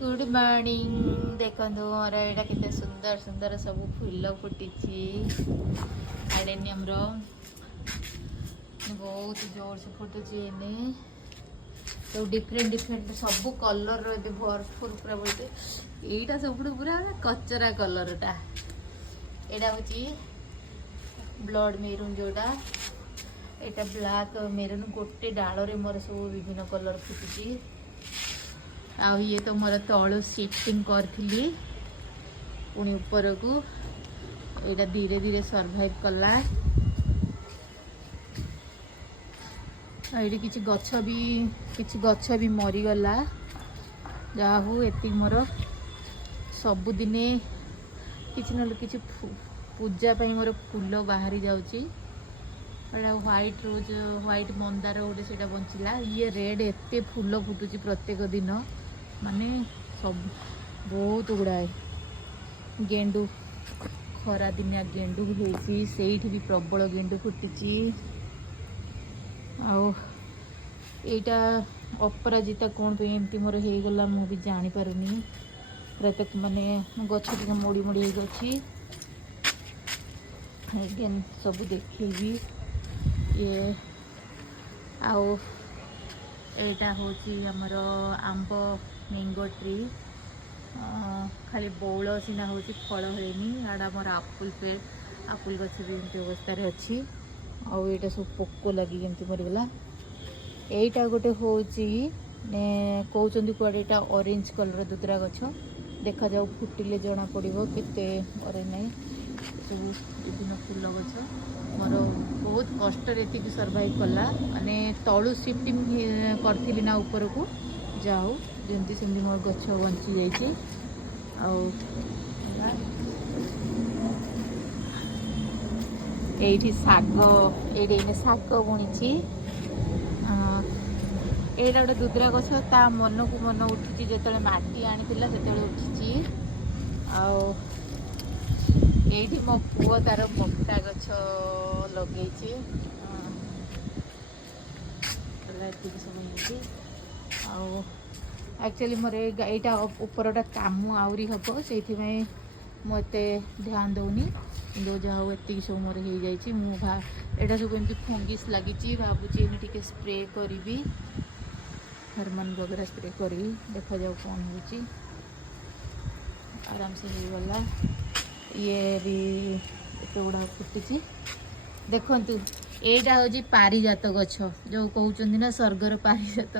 good morning देखो मोर यहाँ के सुंदर सुंदर सब फूल फुटी आडेनियम बहुत जोर से फुटुची सब डिफरेंट डिफरेंट सब कलर भरपूर पूरा बोलते यहीटा सब पूरा कचरा कलर टा यहाँ हूँ ब्लड मेरून जोटा यहाँ ब्लैक मेरून गोटे डाल मोर सब विभिन्न कलर फुटुची आ ये तो मोर तलु शिफ्टिंग करी पुणी ऊपर को यहाँ धीरे धीरे सर्वाइव कला ये किसी गछ भी मरीगला जहा हूँ एति मोर सबुदिने किसी ना कि पूजा मोर फूल बाहरी जाऊँगी व्हाइट रोज व्हाइट मंदार गोटे से बंचला ये रेड एते फूल फुटुची प्रत्येक दिन माने सब बहुत गुड़ाए गेंडू खरा दिनिया गेंडू होती से भी प्रबल गेंडू फुटी आईटा अपराजिता कौन पे एमती मोर हो गला मु भी जानी पारुनी प्रत्येक माने गछ टे मोड़ी मोड़ी गछि अगेन सब देखी ये आओ एटा होची हमर आंब मैंगो ट्री खाली बौल सीना हूँ फल होनी आड़ा मोर आपुल पे आपुल गछ भी एमती अवस्था अच्छी आईटा सब पोक लगी एमती मरीगला यहीटा गोटे हूँ कहते कड़ेटा ऑरेंज कलर दुदरा गछ देखा जाऊ फुटिले जना पड़ो केते ऑरेंज नहीं सब विभिन्न फूल गछ मोर बहुत कष्ट ये सर्वाइव कला माने तलु शिफ्टिंग करी ना ऊपर को जाऊ जमती सेमती मोर गछ बंची जाइए ये शाग बुणी यहाँ गोटे दुदरा गछ ता मन को मन उठी जो माटी आनी से उठी ये मो पुओ तार मक्का गछ लगे सब एक्चुअली मोर यहाँ उपरटा कम आहरी हम से मुझे ध्यान दौनी कि जहाँ ये सब मोर हो जाए मुझा सब एमती फंगिस लगी भावुची टे स्प्रे करी हार्मोन वगैरह स्प्रे करी देखा जाऊ कौन हो आराम से हो गला ये भी एत गुड़ा फुटी देखु यहाँ हूँ पारिजात गछ जो कहते ना स्वर्गर पारिजात